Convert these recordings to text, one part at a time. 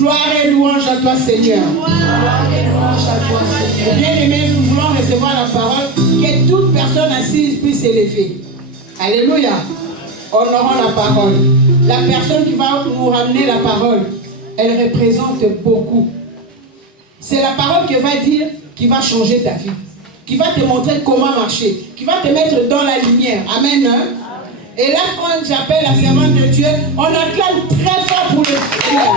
Gloire et louange à toi, Seigneur. Bien-aimés, nous voulons recevoir la parole, que toute personne assise puisse s'élever. Alléluia. Honorons la parole. La personne qui va nous ramener la parole, elle représente beaucoup. C'est la parole qui va dire, qui va changer ta vie, qui va te montrer comment marcher, qui va te mettre dans la lumière. Amen. Hein? Et là, quand j'appelle la servante de Dieu, on acclame très fort pour le Seigneur.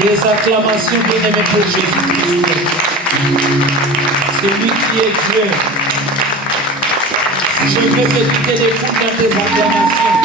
Des acclamations bien-aimées pour Jésus-Christ. Celui qui est Dieu. Si je veux te des fous dans tes acclamations.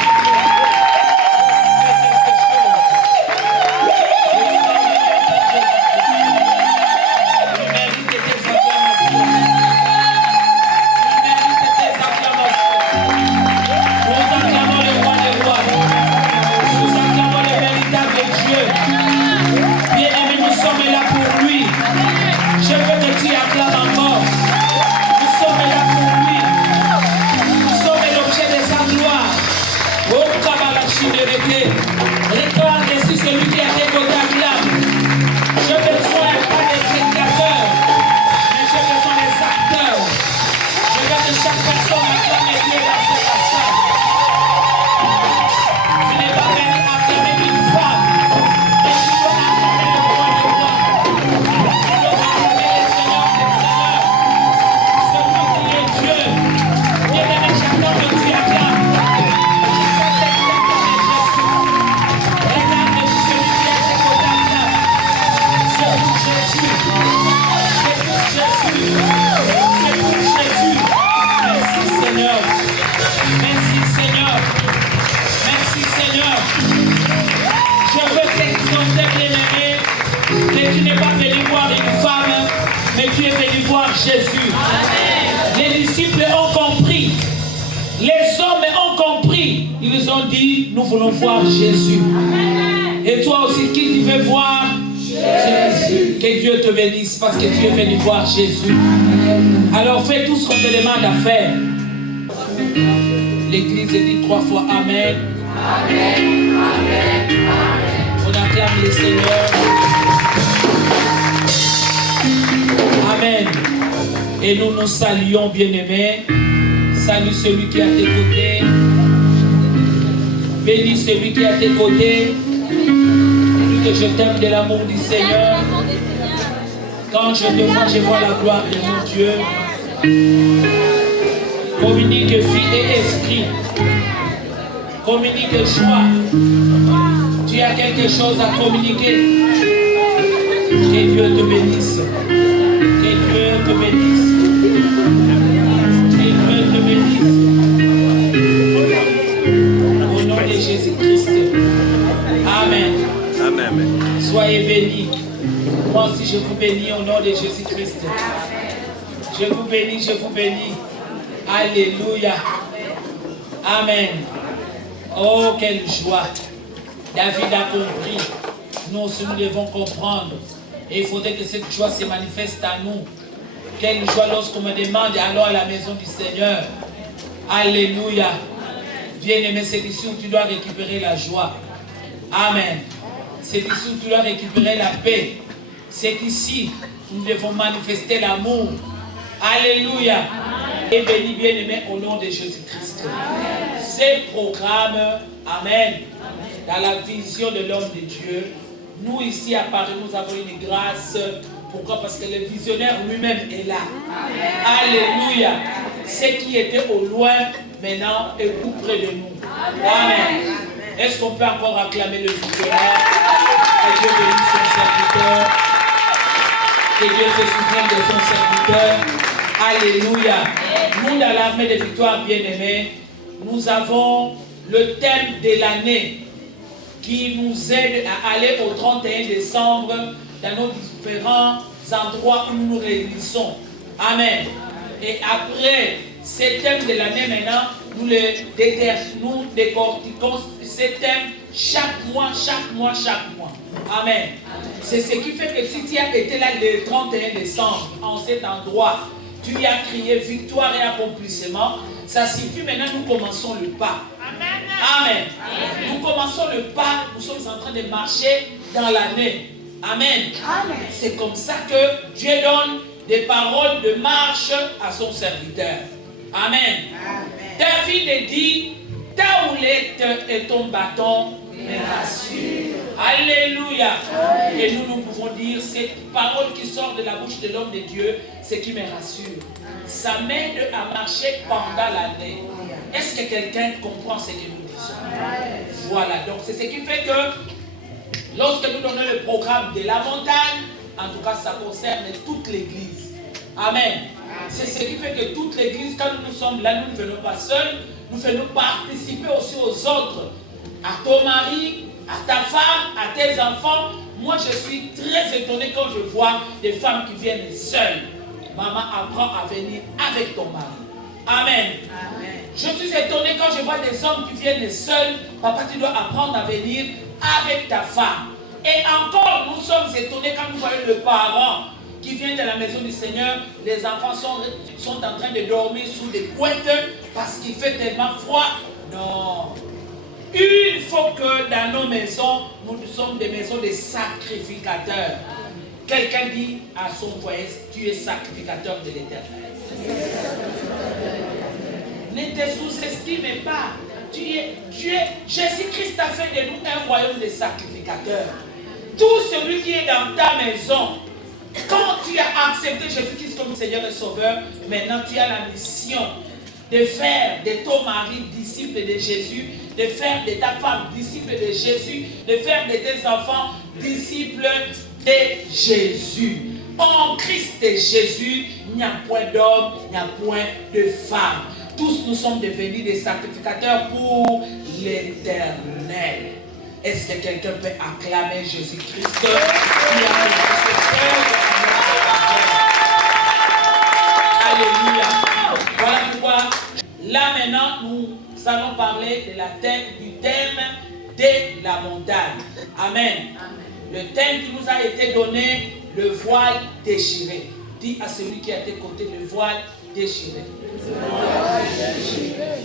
Jésus. Amen. Les disciples ont compris. Les hommes ont compris. Ils ont dit, nous voulons voir Jésus. Amen. Et toi aussi, qui tu veux voir Jésus. Que Dieu te bénisse parce que tu es venu voir Jésus. Amen. Alors fais tout ce qu'on te demande à faire. L'église dit 3 fois Amen. Amen. Amen. Amen. On acclame le Seigneur. Amen. Et nous nous saluons, bien-aimés. Salut celui qui est à tes côtés. Bénis celui qui est à tes côtés. Plus que je t'aime de l'amour du Seigneur. Quand je te vois la gloire de mon Dieu. Communique vie et esprit. Communique joie. Tu as quelque chose à communiquer. Que Dieu te bénisse. Que Dieu te bénisse. Que Dieu te bénisse. Au nom de Jésus-Christ. Amen. Amen. Soyez bénis. Moi aussi je vous bénis au nom de Jésus-Christ. Je vous bénis, je vous bénis. Alléluia. Amen. Oh, quelle joie. David a compris. Nous aussi nous devons comprendre. Et il faudrait que cette joie se manifeste à nous. Quelle joie lorsqu'on me demande, allons à la maison du Seigneur. Alléluia. Bien-aimé, c'est ici où tu dois récupérer la joie. Amen. C'est ici où tu dois récupérer la paix. C'est ici où nous devons manifester l'amour. Alléluia. Et béni, bien-aimé, au nom de Jésus-Christ. Ces programmes, Amen, dans la vision de l'homme de Dieu, nous ici à Paris, nous avons une grâce. Pourquoi? Parce que le visionnaire lui-même est là. Alléluia. Ce qui était au loin, maintenant, est tout près de nous. Amen. Est-ce qu'on peut encore acclamer le visionnaire? Que Dieu bénisse son serviteur. Que Dieu se souvienne de son serviteur. Alléluia. Nous, dans l'armée de victoire bien-aimée, nous avons le thème de l'année qui nous aide à aller au 31 décembre dans nos différents endroits où nous nous réunissons. Amen. Et après ces thèmes de l'année maintenant, nous décortiquons ces thèmes chaque mois. Amen. C'est ce qui fait que si tu as été là le 31 décembre en cet endroit, tu y as crié victoire et accomplissement. Ça suffit, maintenant nous commençons le pas. Amen. Nous commençons le pas, nous sommes en train de marcher dans l'année. Amen. C'est comme ça que Dieu donne des paroles de marche à son serviteur. Amen. David dit, ta houlette et ton bâton me rassurent. Alléluia. Et nous pouvons dire, cette parole qui sort de la bouche de l'homme de Dieu, c'est qui me rassure. Ça m'aide à marcher pendant l'année. Est-ce que quelqu'un comprend ce que nous disons? Voilà, donc c'est ce qui fait que lorsque nous donnons le programme de la montagne, en tout cas ça concerne toute l'église. Amen. C'est ce qui fait que toute l'église, quand nous sommes là, nous ne venons pas seuls, nous venons participer aussi aux autres. À ton mari, à ta femme, à tes enfants. Moi je suis très étonné quand je vois des femmes qui viennent seules. Maman apprend à venir avec ton mari. Amen. Je suis étonné quand je vois des hommes qui viennent seuls. Papa, tu dois apprendre à venir avec ta femme. Et encore, nous sommes étonnés quand nous voyons le parent qui vient de la maison du Seigneur. Les enfants sont en train de dormir sous des couettes parce qu'il fait tellement froid. Non. Il faut que dans nos maisons, nous sommes des maisons de sacrificateurs. Quelqu'un dit à son voisin, tu es sacrificateur de l'Éternel. Ne te sous-estime pas. Jésus-Christ a fait de nous un royaume de sacrificateurs. Tout celui qui est dans ta maison, quand tu as accepté Jésus-Christ comme Seigneur et Sauveur, maintenant tu as la mission de faire de ton mari disciple de Jésus, de faire de ta femme disciple de Jésus, de faire de tes enfants disciples de Jésus. En Christ et Jésus, il n'y a point d'homme, il n'y a point de femme. Tous nous sommes devenus des sacrificateurs pour l'Éternel. Est-ce que quelqu'un peut acclamer Jésus-Christ qui a fait Alléluia. Voilà pourquoi, là maintenant, nous allons parler du thème de la montagne. Amen. Le thème qui nous a été donné, le voile déchiré. Dis à celui qui est à tes côtés, le voile déchiré.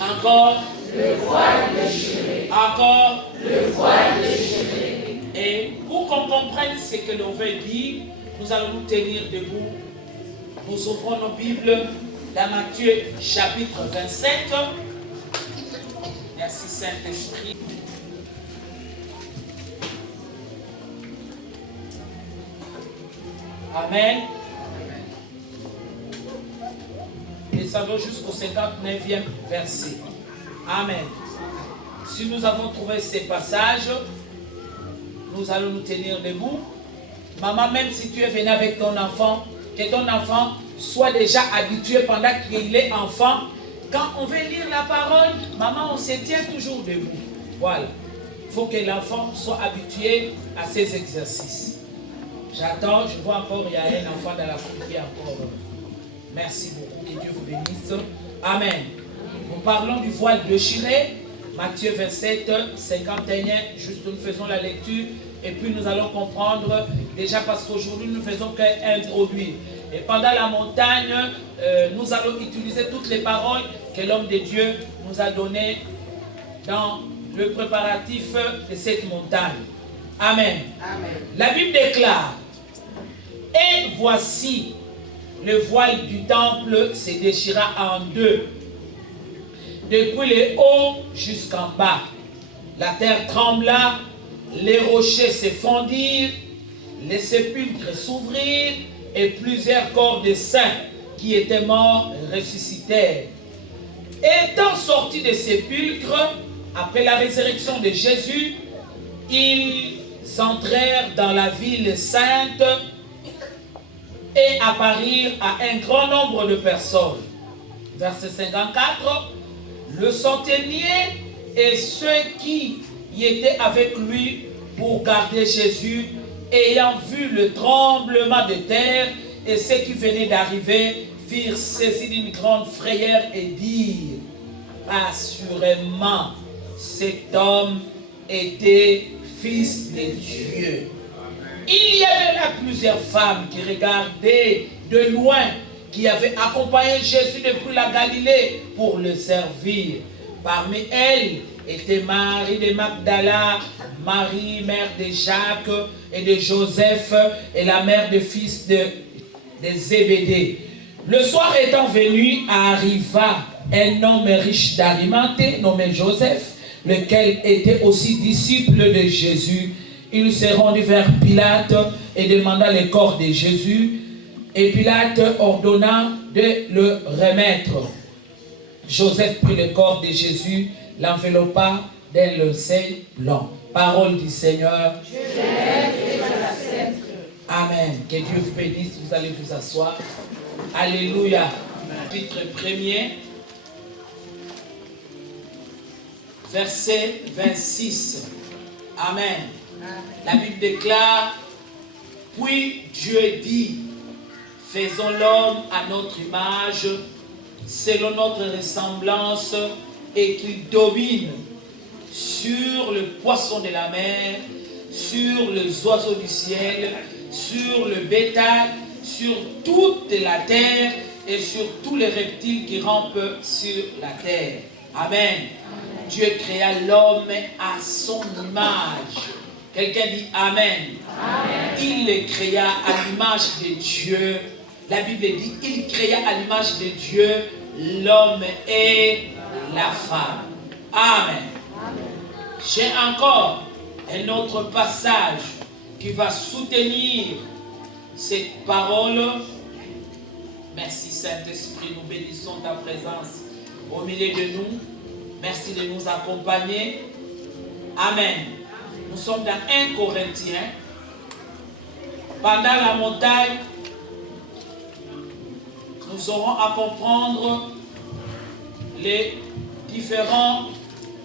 Encore. Le voile déchiré. Encore. Le voile déchiré. Et pour qu'on comprenne ce que l'on veut dire, nous allons nous tenir debout. Nous ouvrons nos Bibles dans Matthieu chapitre 27. Merci Saint-Esprit. Amen. Descendons jusqu'au 59e verset. Amen. Si nous avons trouvé ces passages, nous allons nous tenir debout. Maman, même si tu es venu avec ton enfant, que ton enfant soit déjà habitué pendant qu'il est enfant. Quand on veut lire la parole, maman, on se tient toujours debout. Voilà. Il faut que l'enfant soit habitué à ces exercices. J'attends, je vois encore, il y a un enfant dans la foule qui est encore. Merci beaucoup, que Dieu vous bénisse. Amen. Nous parlons du voile déchiré, Matthieu 27, 51, juste nous faisons la lecture et puis nous allons comprendre, déjà parce qu'aujourd'hui nous ne faisons qu'introduire. Et pendant la montagne, nous allons utiliser toutes les paroles que l'homme de Dieu nous a données dans le préparatif de cette montagne. Amen. Amen. La Bible déclare, et voici, le voile du temple se déchira en deux, depuis le haut jusqu'en bas. La terre trembla, les rochers se fondirent, les sépulcres s'ouvrirent, et plusieurs corps de saints qui étaient morts ressuscitèrent. Étant sortis des sépulcres, après la résurrection de Jésus, ils entrèrent dans la ville sainte et apparurent à un grand nombre de personnes. Verset 54, le centenier et ceux qui y étaient avec lui pour garder Jésus, ayant vu le tremblement de terre et ceux qui venaient d'arriver, firent saisir d'une grande frayeur et dirent, assurément, cet homme était Fils de Dieu. Il y avait là plusieurs femmes qui regardaient de loin qui avaient accompagné Jésus depuis la Galilée pour le servir. Parmi elles était Marie de Magdala, Marie, mère de Jacques et de Joseph, et la mère des fils de Zébédée. Le soir étant venu, arriva un homme riche d'Arimathée, nommé Joseph, lequel était aussi disciple de Jésus. Il se rendit vers Pilate et demanda le corps de Jésus, et Pilate ordonna de le remettre. Joseph prit le corps de Jésus, l'enveloppa d'un linceul blanc. Parole du Seigneur. Amen. Que Dieu vous bénisse. Vous allez vous asseoir. Alléluia. Chapitre 1er, verset 26. Amen. La Bible déclare, puis Dieu dit, faisons l'homme à notre image, selon notre ressemblance, et qu'il domine sur le poisson de la mer, sur les oiseaux du ciel, sur le bétail, sur toute la terre et sur tous les reptiles qui rampent sur la terre. Amen. Dieu créa l'homme à son image. Quelqu'un dit Amen. Amen. Il le créa à l'image de Dieu. La Bible dit, il créa à l'image de Dieu l'homme et la femme. Amen. J'ai encore un autre passage qui va soutenir cette parole. Merci Saint-Esprit, nous bénissons ta présence au milieu de nous. Merci de nous accompagner. Amen. Nous sommes dans 1 Corinthiens. Pendant la montagne, nous aurons à comprendre les différents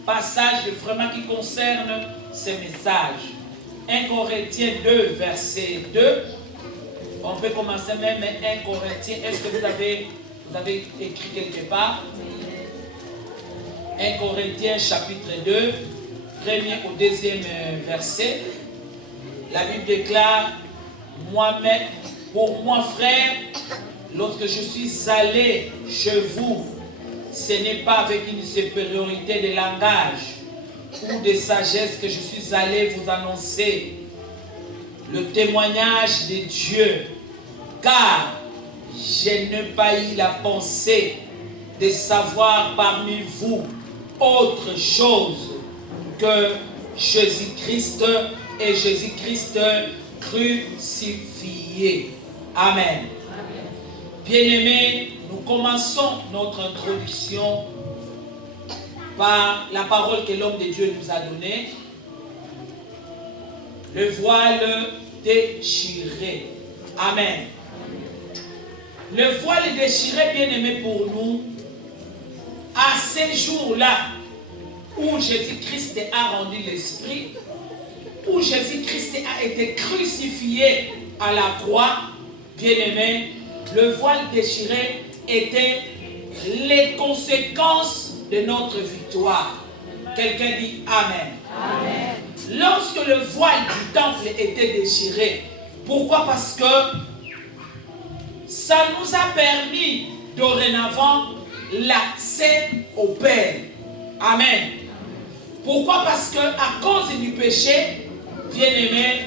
passages vraiment qui concernent ces messages. 1 Corinthiens 2, verset 2. On peut commencer même 1 Corinthiens. Est-ce que vous avez écrit quelque part? 1 Corinthiens chapitre 2, premier au deuxième verset. La Bible déclare, moi-même, pour moi frère, lorsque je suis allé chez vous, ce n'est pas avec une supériorité de langage ou de sagesse que je suis allé vous annoncer le témoignage de Dieu, car je n'ai pas eu la pensée de savoir parmi vous autre chose que Jésus-Christ et Jésus-Christ crucifié. Amen. Bien-aimés, nous commençons notre introduction par la parole que l'homme de Dieu nous a donnée. Le voile déchiré. Amen. Le voile déchiré, bien-aimé pour nous, à ces jours-là où Jésus-Christ a rendu l'esprit, où Jésus-Christ a été crucifié à la croix, bien-aimé, le voile déchiré était les conséquences de notre victoire. Quelqu'un dit Amen. Amen. Lorsque le voile du temple était déchiré, pourquoi? Parce que ça nous a permis dorénavant l'accès au Père. Amen. Pourquoi? Parce que à cause du péché, bien-aimé,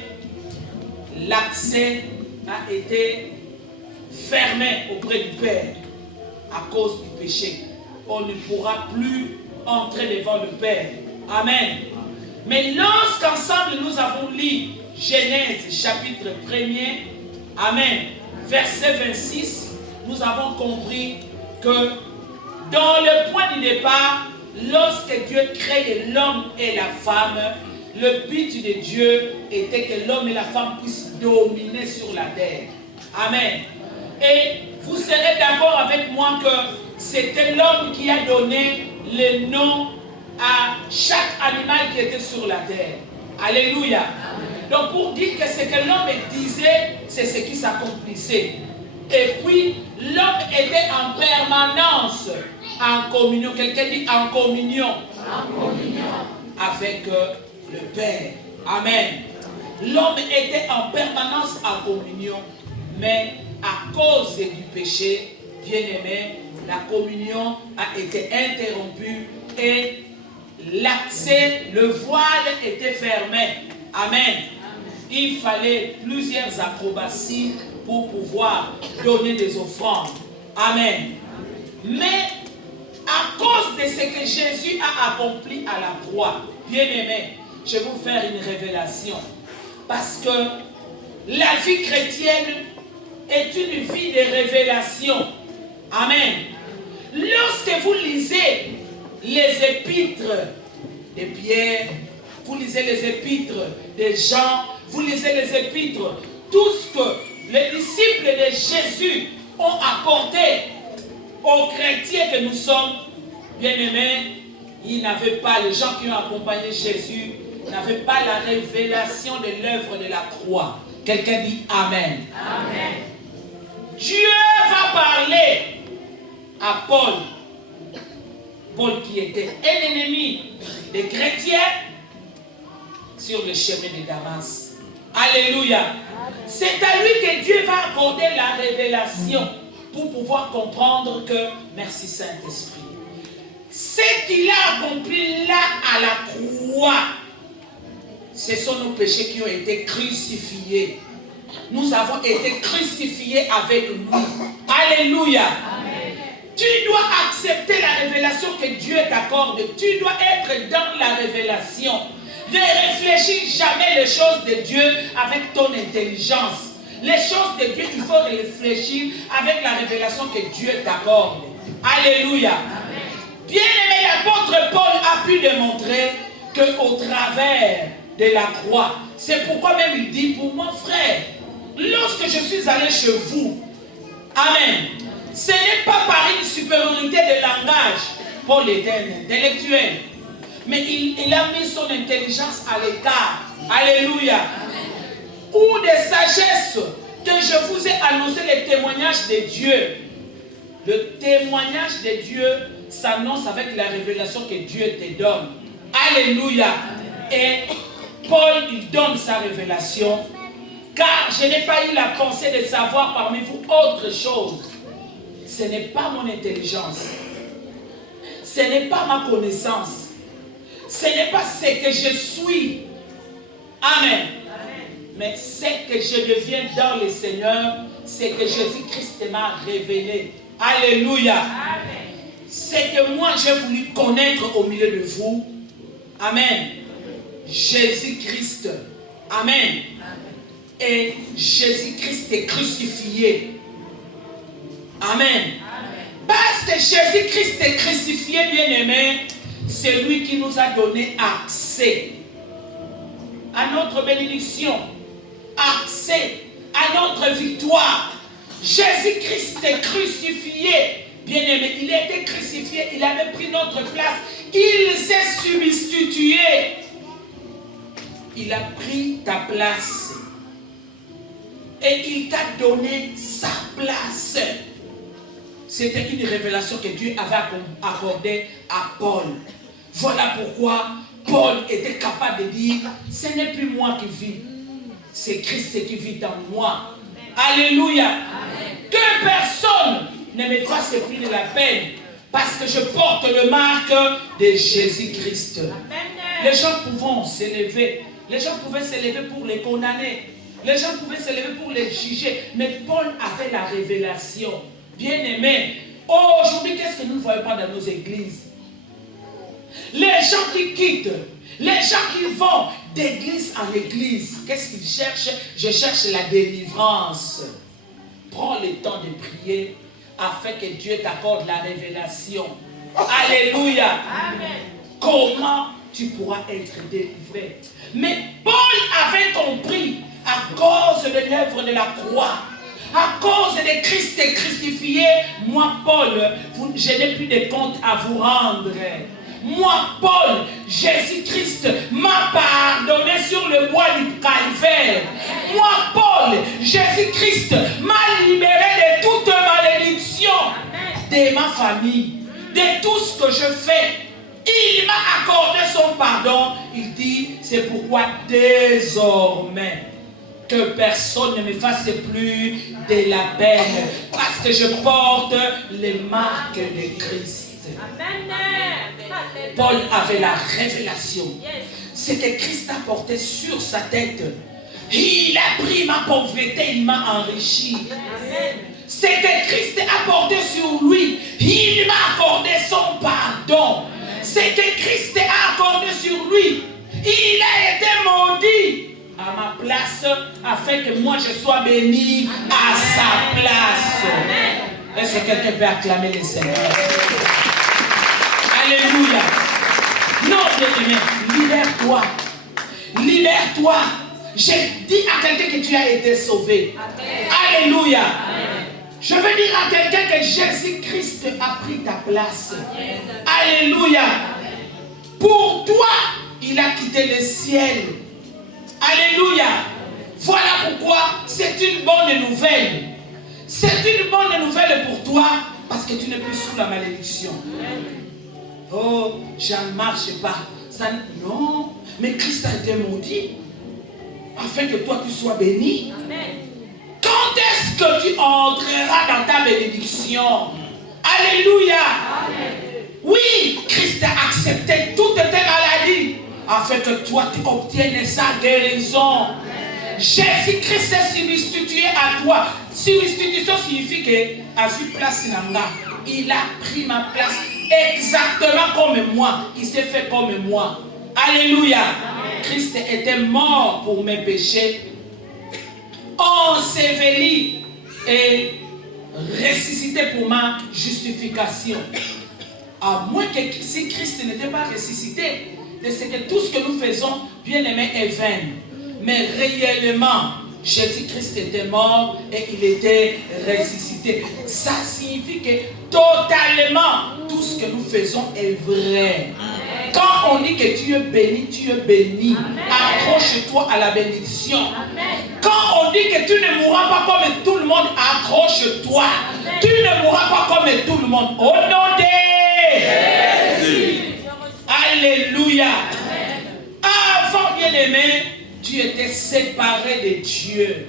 l'accès a été fermé auprès du Père. À cause du péché, on ne pourra plus entrer devant le Père. Amen. Mais lorsqu'ensemble nous avons lu Genèse chapitre 1er, Amen, verset 26, nous avons compris que dans le point du départ, lorsque Dieu crée l'homme et la femme, le but de Dieu était que l'homme et la femme puissent dominer sur la terre. Amen. Et vous serez d'accord avec moi que c'était l'homme qui a donné le nom à chaque animal qui était sur la terre. Alléluia. Donc pour dire que ce que l'homme disait, c'est ce qui s'accomplissait. Et puis l'homme était en permanence en communion. Quelqu'un dit en communion. En communion. Avec le Père. Amen. L'homme était en permanence en communion. Mais à cause du péché, bien-aimé, la communion a été interrompue et l'accès, le voile était fermé. Amen. Il fallait plusieurs acrobaties pour pouvoir donner des offrandes. Amen. Mais à cause de ce que Jésus a accompli à la croix, bien-aimé, je vais vous faire une révélation. Parce que la vie chrétienne est une vie de révélation. Amen. Lorsque vous lisez les épîtres de Pierre, vous lisez les épîtres de Jean, vous lisez les épîtres, tout ce que les disciples de Jésus ont apporté aux chrétiens que nous sommes, bien-aimés, ils n'avaient pas, les gens qui ont accompagné Jésus, n'avaient pas la révélation de l'œuvre de la croix. Quelqu'un dit Amen. Amen. Dieu va parler à Paul. Paul qui était un ennemi des chrétiens sur le chemin de Damas. Alléluia. C'est à lui que Dieu va accorder la révélation pour pouvoir comprendre que, merci Saint-Esprit, ce qu'il a accompli là à la croix, ce sont nos péchés qui ont été crucifiés. Nous avons été crucifiés avec lui. Alléluia. Amen. Tu dois accepter la révélation que Dieu t'accorde. Tu dois être dans la révélation. Ne réfléchis jamais les choses de Dieu avec ton intelligence. Les choses de Dieu, il faut réfléchir avec la révélation que Dieu t'accorde. Alléluia. Amen. Bien-aimé, l'apôtre Paul a pu démontrer qu'au travers de la croix, c'est pourquoi même il dit, pour mon frère, lorsque je suis allé chez vous, Amen, ce n'est pas par une supériorité de langage, Paul était un intellectuel, mais il a mis son intelligence à l'écart. Alléluia. Ou de sagesse que je vous ai annoncé le témoignage de Dieu. Le témoignage de Dieu s'annonce avec la révélation que Dieu te donne. Alléluia. Et Paul, il donne sa révélation. Car je n'ai pas eu la pensée de savoir parmi vous autre chose. Ce n'est pas mon intelligence. Ce n'est pas ma connaissance. Ce n'est pas ce que je suis. Amen. Mais ce que je deviens dans le Seigneur, c'est que Jésus-Christ m'a révélé. Alléluia. C'est que moi j'ai voulu connaître au milieu de vous. Amen. Jésus-Christ. Amen. Et Jésus-Christ est crucifié. Amen. Parce que Jésus-Christ est crucifié, bien-aimé, c'est lui qui nous a donné accès à notre bénédiction, accès à notre victoire. Jésus-Christ est crucifié, bien-aimé. Il a été crucifié, il avait pris notre place, il s'est substitué. Il a pris ta place et il t'a donné sa place. C'était une révélation que Dieu avait accordée à Paul. Voilà pourquoi Paul était capable de dire, ce n'est plus moi qui vis, c'est Christ qui vit en moi. Alléluia. Amen. Que personne ne me fasse plus de la peine parce que je porte le marque de Jésus-Christ. Les gens pouvaient s'élever. Les gens pouvaient s'élever pour les condamner. Les gens pouvaient s'élever pour les juger. Mais Paul avait la révélation. Bien-aimé, aujourd'hui, qu'est-ce que nous ne voyons pas dans nos églises? Les gens qui quittent, les gens qui vont d'église en église, qu'est-ce qu'ils cherchent? Je cherche la délivrance. Prends le temps de prier afin que Dieu t'accorde la révélation. Alléluia. Amen. Comment tu pourras être délivré? Mais Paul avait compris à cause de l'œuvre de la croix. À cause de Christ crucifié, moi, Paul, je n'ai plus de compte à vous rendre. Moi, Paul, Jésus-Christ m'a pardonné sur le bois du calvaire. Moi, Paul, Jésus-Christ m'a libéré de toute malédiction de ma famille, de tout ce que je fais. Il m'a accordé son pardon. Il dit, c'est pourquoi désormais, que personne ne me fasse plus de la peine, parce que je porte les marques de Christ. Paul avait la révélation. Ce que Christ a porté sur sa tête. Il a pris ma pauvreté, il m'a enrichi. Ce que Christ a porté sur lui, il m'a accordé son pardon. Ce que Christ a accordé sur lui, il a été maudit à ma place, afin que moi je sois béni à sa place. Est-ce que quelqu'un peut acclamer le Seigneur? Alléluia. Non, bien-aimé, libère-toi. Libère-toi. J'ai dit à quelqu'un que tu as été sauvé. Alléluia. Je veux dire à quelqu'un que Jésus-Christ a pris ta place. Alléluia. Pour toi, il a quitté le ciel. Alléluia. Voilà pourquoi c'est une bonne nouvelle. C'est une bonne nouvelle pour toi parce que tu n'es plus sous la malédiction. Oh, je ne marche pas. Ça, non, mais Christ a été maudit afin que toi tu sois béni. Quand est-ce que tu entreras dans ta bénédiction? Alléluia. Oui, Christ a accepté toutes tes maladies afin que toi tu obtiennes sa guérison. Jésus-Christ s'est substitué à toi. Substitution signifie que à cette place, il a pris ma place exactement comme moi. Il s'est fait comme moi. Alléluia. Christ était mort pour mes péchés, enseveli et ressuscité pour ma justification. À moins que si Christ n'était pas ressuscité, c'est que tout ce que nous faisons, bien aimé, est vain. Mais réellement, Jésus-Christ était mort et il était ressuscité. Ça signifie que totalement, tout ce que nous faisons est vrai. Quand on dit que tu es béni, tu es béni. Accroche-toi à la bénédiction. Quand on dit que tu ne mourras pas comme tout le monde, accroche-toi. Tu ne mourras pas comme tout le monde. Au nom de Jésus. Alléluia. Avant, bien-aimé, tu étais séparé de Dieu.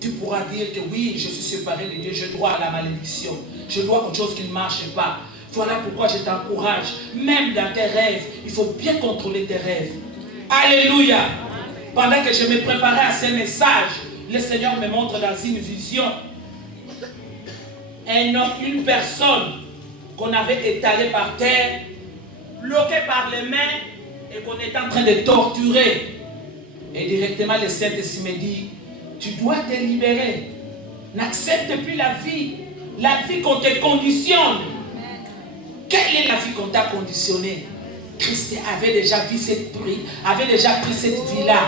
Tu pourras dire que oui, je suis séparé de Dieu, je dois à la malédiction. Je dois à autre chose qui ne marche pas. Voilà pourquoi je t'encourage. Même dans tes rêves, il faut bien contrôler tes rêves. Alléluia. Pendant que je me préparais à ce message, le Seigneur me montre dans une vision un homme, une personne qu'on avait étalée par terre, bloquée par les mains et qu'on était en train de torturer. Et directement le Saint-Esprit me dit, tu dois te libérer. N'accepte plus la vie qu'on te conditionne. Quelle est la vie qu'on t'a conditionnée? Christ avait déjà pris cette vie-là.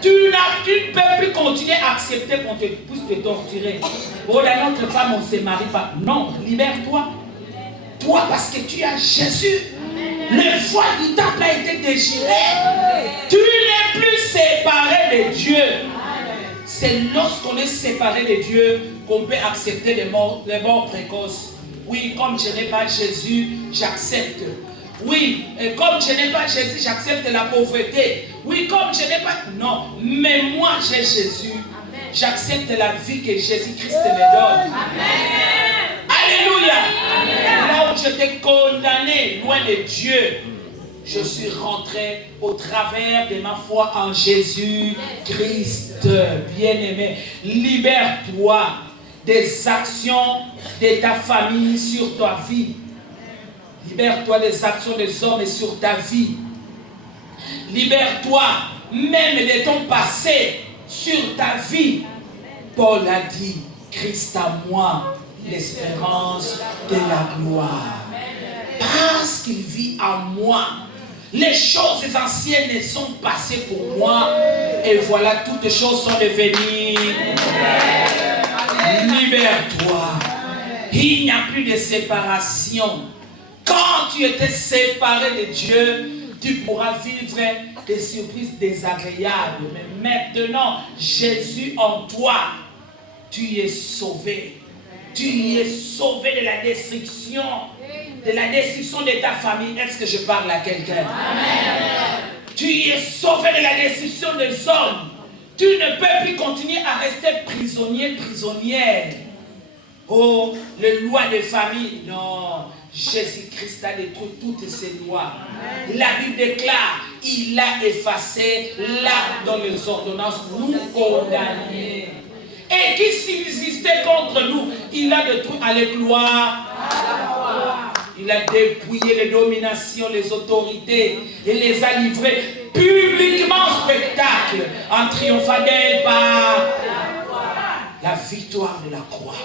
Tu ne peux plus continuer à accepter qu'on te pousse te torturer. Oh là, notre femme, on ne se marie pas. Non, libère-toi. Toi, parce que tu as Jésus. Le voile du temple a été déchiré. Tu n'es plus séparé de Dieu. C'est lorsqu'on est séparé de Dieu qu'on peut accepter les morts précoces. Oui, comme je n'ai pas Jésus, j'accepte. Oui, et comme je n'ai pas Jésus, j'accepte la pauvreté. Oui, comme je n'ai pas... Non, mais moi j'ai Jésus. J'accepte la vie que Jésus-Christ me donne. Amen. Alléluia. Amen. Là où j'étais condamné, loin de Dieu, je suis rentré au travers de ma foi en Jésus-Christ. Bien-aimé, libère-toi des actions de ta famille sur ta vie. Libère-toi des actions des hommes sur ta vie. Libère-toi même de ton passé sur ta vie. Paul a dit, Christ à moi, l'espérance de la gloire. Parce qu'il vit en moi, les choses anciennes sont passées pour moi. Et voilà, toutes choses sont devenues. Libère-toi. Il n'y a plus de séparation. Quand tu étais séparé de Dieu, tu pourras vivre des surprises désagréables. Mais maintenant, Jésus en toi, tu es sauvé. Tu es sauvé de la destruction de ta famille. Est-ce que je parle à quelqu'un? Tu es sauvé de la destruction des hommes. Tu ne peux plus continuer à rester prisonnier, prisonnière. Oh, les lois de famille. Non, Jésus-Christ a détruit toutes ces lois. La Bible déclare, il a effacé là dans les ordonnances nous condamner. Et qui subsistait contre nous, il a détruit à l'écloire. Il a dépouillé les dominations, les autorités et les a livrés publiquement en spectacle en triomphant d'elle par la victoire de la croix.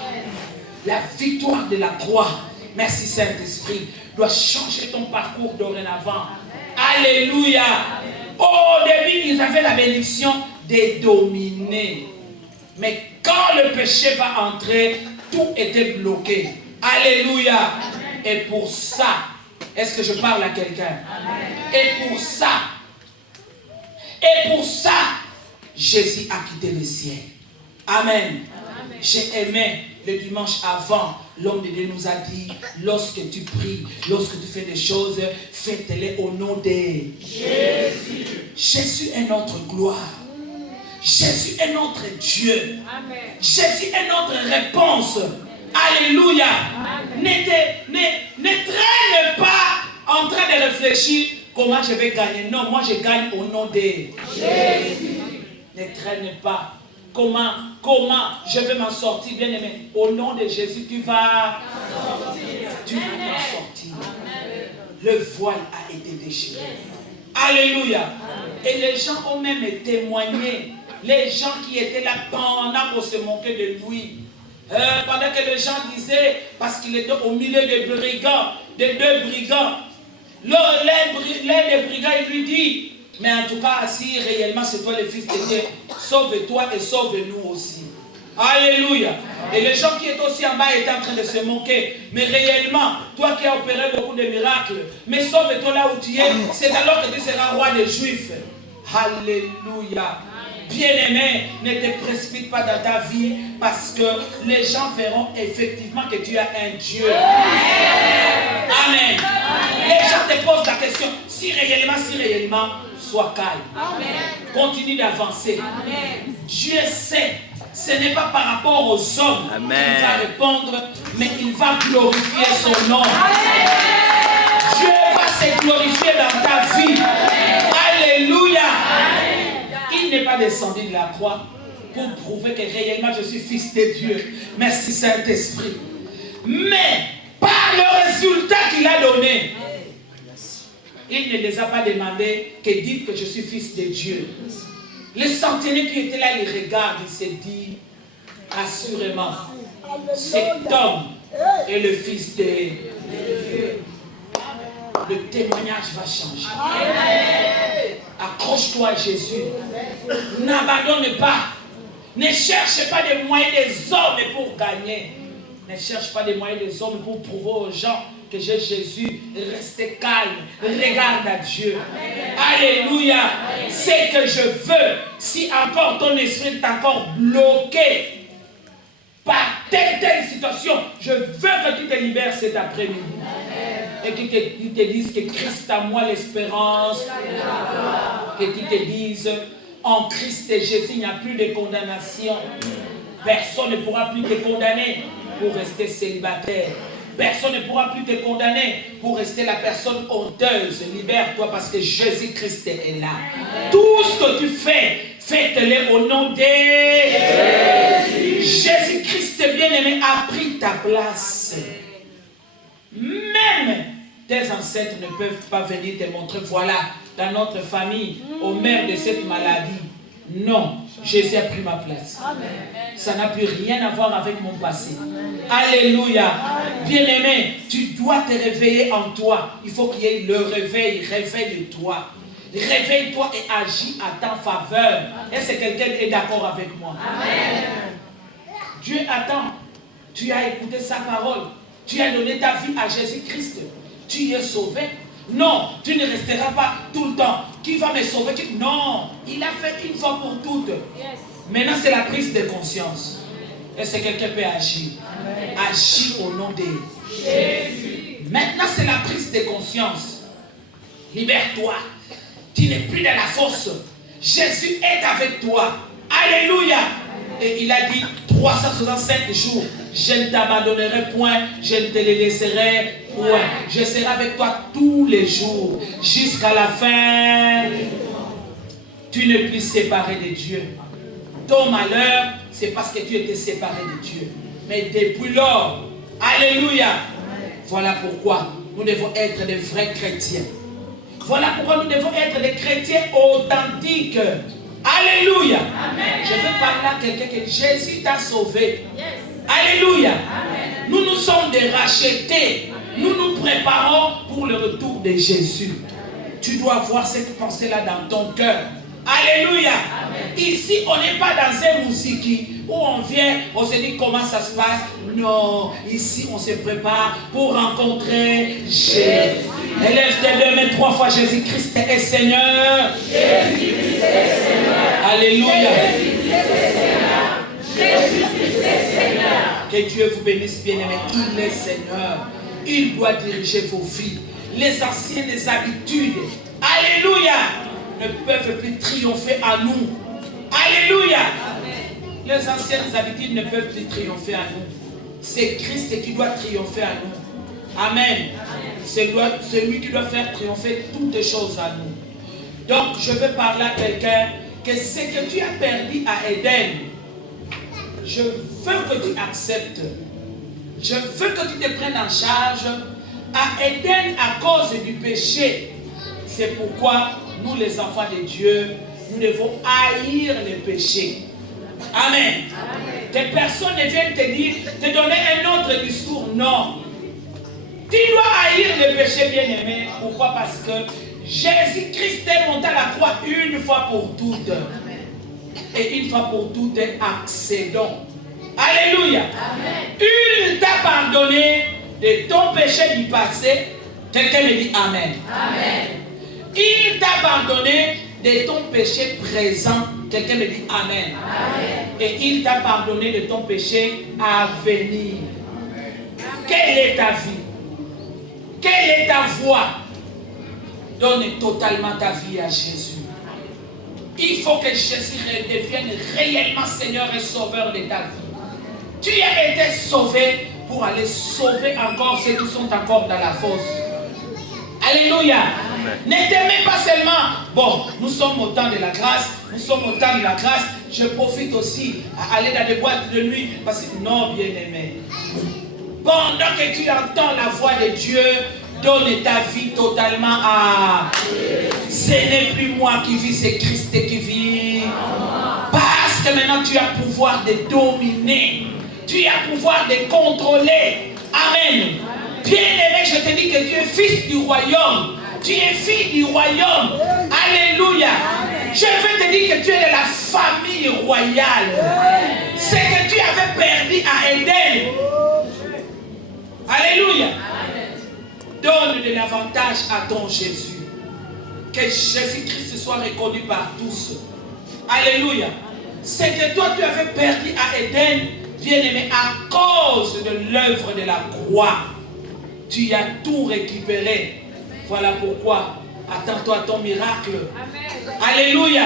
La victoire de la croix, merci Saint-Esprit, doit changer ton parcours dorénavant. Alléluia. Au début, ils avaient la bénédiction de dominer. Mais quand le péché va entrer, tout était bloqué. Alléluia. Et pour ça, est-ce que je parle à quelqu'un? Et pour ça, Jésus a quitté le ciel. Amen. J'ai aimé le dimanche avant, l'homme de Dieu nous a dit, lorsque tu pries, lorsque tu fais des choses, faites-les au nom de Jésus. Jésus est notre gloire. Jésus est notre Dieu. Amen. Jésus est notre réponse. Alléluia. Ne traîne pas en train de réfléchir comment je vais gagner. Non, moi je gagne au nom de Jésus. Ne traîne pas. Comment je vais m'en sortir, bien aimé. Au nom de Jésus, tu vas t'en sortir. Le voile a été déchiré. Alléluia. Et les gens ont même témoigné. Les gens qui étaient là pendant qu'on se moquait de lui. Pendant que les gens disaient, parce qu'il était au milieu des brigands, des deux brigands. L'un des brigands, il lui dit, mais en tout cas, si réellement c'est toi le Fils de Dieu, sauve-toi et sauve-nous aussi. Alléluia. Et les gens qui étaient aussi en bas étaient en train de se moquer. Mais réellement, toi qui as opéré beaucoup de miracles, mais sauve-toi là où tu es, c'est alors que tu seras roi des Juifs. Alléluia. Bien-aimé, ne te précipite pas dans ta vie parce que les gens verront effectivement que tu as un Dieu. Amen. Les gens te posent la question, si réellement, sois calme. Continue d'avancer. Dieu sait, ce n'est pas par rapport aux hommes qu'il va répondre, mais il va glorifier son nom. Dieu va se glorifier dans ta vie. Alléluia. Il n'est pas descendu de la croix pour prouver que réellement je suis fils de Dieu. Merci Saint-Esprit. Mais par le résultat qu'il a donné, il ne les a pas demandé que dites que je suis fils de Dieu. Les centenaires qui étaient là, ils regardent, ils se disent assurément, cet homme est le fils de Dieu. Le témoignage va changer. Accroche-toi à Jésus. N'abandonne pas. Ne cherche pas des moyens des hommes pour gagner. Ne cherche pas des moyens des hommes pour prouver aux gens que j'ai Jésus. Restez calme. Regarde à Dieu. Alléluia. C'est que je veux. Si encore ton esprit est encore bloqué par telle situation, je veux que tu te libères cet après-midi. Et qu'ils te disent que Christ a moi l'espérance. Et qu'ils te disent en Christ et Jésus, il n'y a plus de condamnation. Personne ne pourra plus te condamner pour rester célibataire. Personne ne pourra plus te condamner pour rester la personne honteuse. Libère-toi parce que Jésus-Christ est là. Tout ce que tu fais, faites-le au nom de Jésus. Jésus-Christ bien-aimé a pris ta place. Même tes ancêtres ne peuvent pas venir te montrer, voilà, dans notre famille, au maire de cette maladie. Non, Jésus a pris ma place. Amen. Ça n'a plus rien à voir avec mon passé. Amen. Alléluia. Bien-aimé, tu dois te réveiller en toi. Il faut qu'il y ait le réveil. Réveille-toi. Réveille-toi et agis à ta faveur. Est-ce que quelqu'un est d'accord avec moi? Amen. Dieu attend. Tu as écouté sa parole. Tu as donné ta vie à Jésus-Christ. Tu es sauvé. Non, tu ne resteras pas tout le temps. Qui va me sauver? Non, il a fait une fois pour toutes. Yes. Maintenant, c'est la prise de conscience. Est-ce que quelqu'un peut agir? Amen. Agis au nom de Jésus. Maintenant, c'est la prise de conscience. Libère-toi. Tu n'es plus dans la force. Jésus est avec toi. Alléluia. Et il a dit 365 jours, je ne t'abandonnerai point, je ne te les laisserai point. Je serai avec toi tous les jours, jusqu'à la fin. Tu n'es plus séparé de Dieu. Ton malheur, c'est parce que tu étais séparé de Dieu. Mais depuis lors, alléluia, voilà pourquoi nous devons être des vrais chrétiens. Voilà pourquoi nous devons être des chrétiens authentiques. Alléluia. Amen. Je veux parler à quelqu'un que Jésus t'a sauvé. Yes. Alléluia. Amen. Nous nous sommes des rachetés. Nous nous préparons pour le retour de Jésus. Tu dois avoir cette pensée-là dans ton cœur. Alléluia. Amen. Ici, on n'est pas dans un musique où on vient, on se dit comment ça se passe. Non, ici, on se prépare pour rencontrer Jésus. Élève tes deux mains 3 fois, Jésus-Christ est Seigneur. Jésus-Christ est Seigneur. Alléluia. Jésus-Christ est Seigneur. Que Dieu vous bénisse, bien-aimés. Il est Seigneur. Il doit diriger vos vies. Les anciennes habitudes, alléluia, ne peuvent plus triompher à nous. Alléluia. Amen. Les anciennes habitudes ne peuvent plus triompher à nous. C'est Christ qui doit triompher à nous. Amen. C'est lui qui doit faire triompher toutes les choses à nous. Donc, je veux parler à quelqu'un que ce que tu as perdu à Éden, je veux que tu acceptes. Je veux que tu te prennes en charge. À Éden, à cause du péché, c'est pourquoi nous, les enfants de Dieu, nous devons haïr le péché. Amen. Amen. Que personne ne vienne te dire, te donner un autre discours. Non. Tu dois haïr le péché, bien-aimé. Pourquoi? Parce que Jésus-Christ est monté à la croix une fois pour toutes. Et une fois pour toutes, accédons. Alléluia. Amen. Il t'a pardonné de ton péché du passé. Quelqu'un me dit Amen. Amen. Il t'a pardonné de ton péché présent. Quelqu'un me dit Amen. Amen. Et il t'a pardonné de ton péché à venir. Quelle est ta vie? Quelle est ta voie? Donne totalement ta vie à Jésus. Il faut que Jésus devienne réellement Seigneur et Sauveur de ta vie. Tu as été sauvé pour aller sauver encore ceux qui sont encore dans la fosse. Alléluia. Ne t'aimez pas seulement. Bon, nous sommes au temps de la grâce. Nous sommes au temps de la grâce. Je profite aussi à aller dans des boîtes de nuit. Parce que non, bien-aimé. Pendant que tu entends la voix de Dieu, donne ta vie totalement à... Ce n'est plus moi qui vis, c'est Christ qui vit. Parce que maintenant tu as pouvoir de dominer. Tu as pouvoir de contrôler. Amen. Bien-aimé, je te dis que tu es fils du royaume. Tu es fille du royaume. Alléluia. Je veux te dire que tu es de la famille royale. Ce que tu avais perdu à Éden. Alléluia. Donne de l'avantage à ton Jésus. Que Jésus-Christ soit reconnu par tous. Alléluia. Ce que toi tu avais perdu à Éden, bien-aimé, à cause de l'œuvre de la croix, tu as tout récupéré. Voilà pourquoi attends-toi à ton miracle. Amen. Alléluia.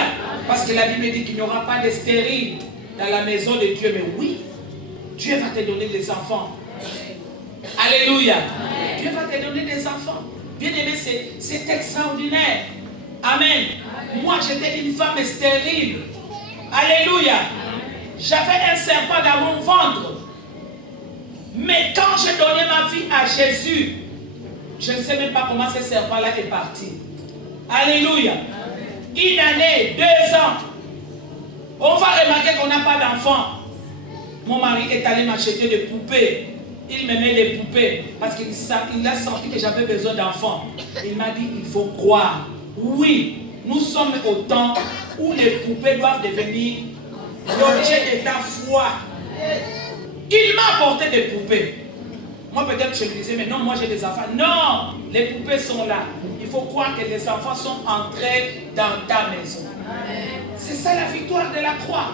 Parce que la Bible dit qu'il n'y aura pas de stérile dans la maison de Dieu. Mais oui, Dieu va te donner des enfants. Alléluia. Amen. Dieu va te donner des enfants. Bien-aimé, c'est extraordinaire. Amen. Amen. Moi, j'étais une femme stérile. Alléluia. J'avais un serpent dans mon ventre. Mais quand j'ai donné ma vie à Jésus, je ne sais même pas comment ce serpent-là est parti. Alléluia. Une année, 2 ans. On va remarquer qu'on n'a pas d'enfant. Mon mari est allé m'acheter des poupées. Il me met des poupées parce qu'il a senti que j'avais besoin d'enfants. Il m'a dit, il faut croire. Oui, nous sommes au temps où les poupées doivent devenir l'objet de ta foi. Il m'a apporté des poupées. Moi peut-être je me disais, mais non, moi j'ai des enfants. Non, les poupées sont là. Il faut croire que les enfants sont entrés dans ta maison. C'est ça la victoire de la croix.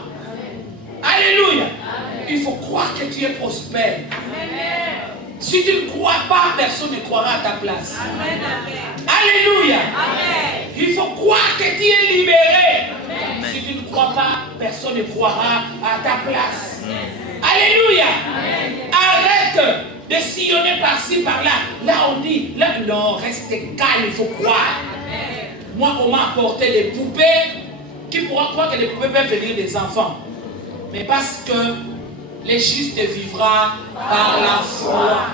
Alléluia. Amen. Il faut croire que tu es prospère. Amen. Si tu ne crois pas, personne ne croira à ta place. Amen. Alléluia. Amen. Il faut croire que tu es libéré. Amen. si tu ne crois pas, personne ne croira à ta place. Alléluia. Arrête de sillonner par-ci, par-là. Là, on dit, là, non, reste calme, il faut croire. Moi, on m'a apporté des poupées. Qui pourra croire que les poupées peuvent venir des enfants? Mais parce que les justes vivra par la foi.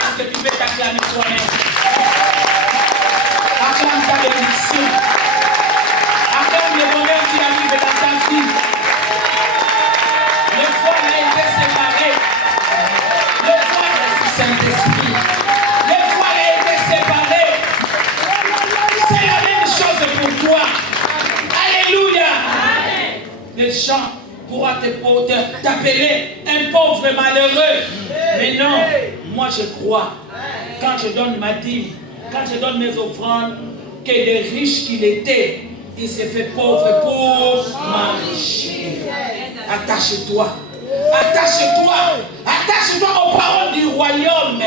Est-ce que tu peux t'acclamer toi-même? Acclame ta bénédiction. Acclame le bonheur qui arrive dans ta vie. Le foie a été séparé. Le foie est du Saint-Esprit. Le foie a été séparé. C'est la même chose pour toi. Alléluia. Les gens pourront t'appeler un pauvre malheureux. Mais non, moi je crois. Quand je donne ma dîme, quand je donne mes offrandes, que les riches qu'il était, il s'est fait pauvre pour m'enrichir. Attache-toi. Attache-toi. Attache-toi aux paroles du royaume.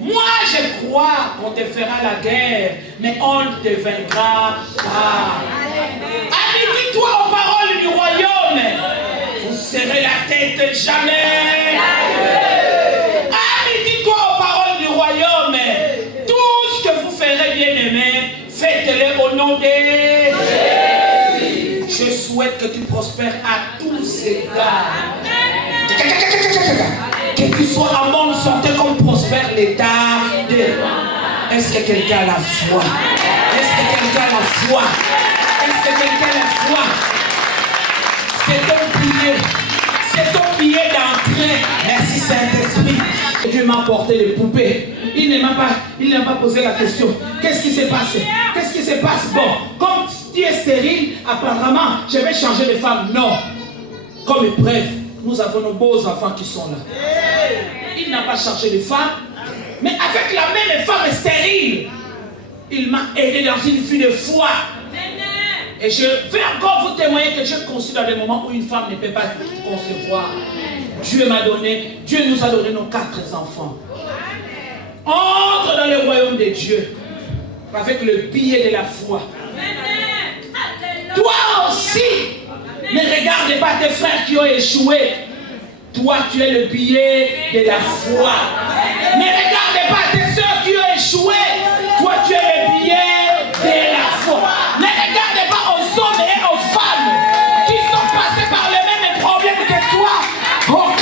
Moi, je crois qu'on te fera la guerre, mais on ne te vaincra pas. Habitue-toi aux paroles du royaume. Vous serez la tête jamais. Habitue-toi aux paroles du royaume. Tout ce que vous ferez, bien-aimé, faites-le au nom de Jésus. Je souhaite que tu prospères à tous égards. Que tu sois en bonne santé comme prospère l'état de... Est-ce que quelqu'un a la foi? Est-ce que quelqu'un a la foi? Est-ce que quelqu'un a la foi? C'est ton billet. C'est ton billet d'entrée. Merci Saint-Esprit. Dieu m'a apporté les poupées. Il ne m'a pas posé la question. Qu'est-ce qui s'est passé? Qu'est-ce qui se passe? Bon, comme tu es stérile, apparemment, je vais changer de femme. Non. Comme épreuve, nous avons nos beaux enfants qui sont là. Il n'a pas changé de femme, mais avec la même femme stérile, il m'a aidé dans une vie de foi. Et je vais encore vous témoigner que j'ai conçu dans des moments où une femme ne peut pas concevoir. Dieu nous a donné nos 4 enfants. Entre dans le royaume de Dieu avec le billet de la foi. Toi aussi, ne regarde pas tes frères qui ont échoué. Toi, tu es le billet de la foi. Ne regarde pas tes soeurs qui ont échoué. Toi, tu es le billet de la foi. Ne regarde pas aux hommes et aux femmes qui sont passés par les mêmes problèmes que toi. Oh,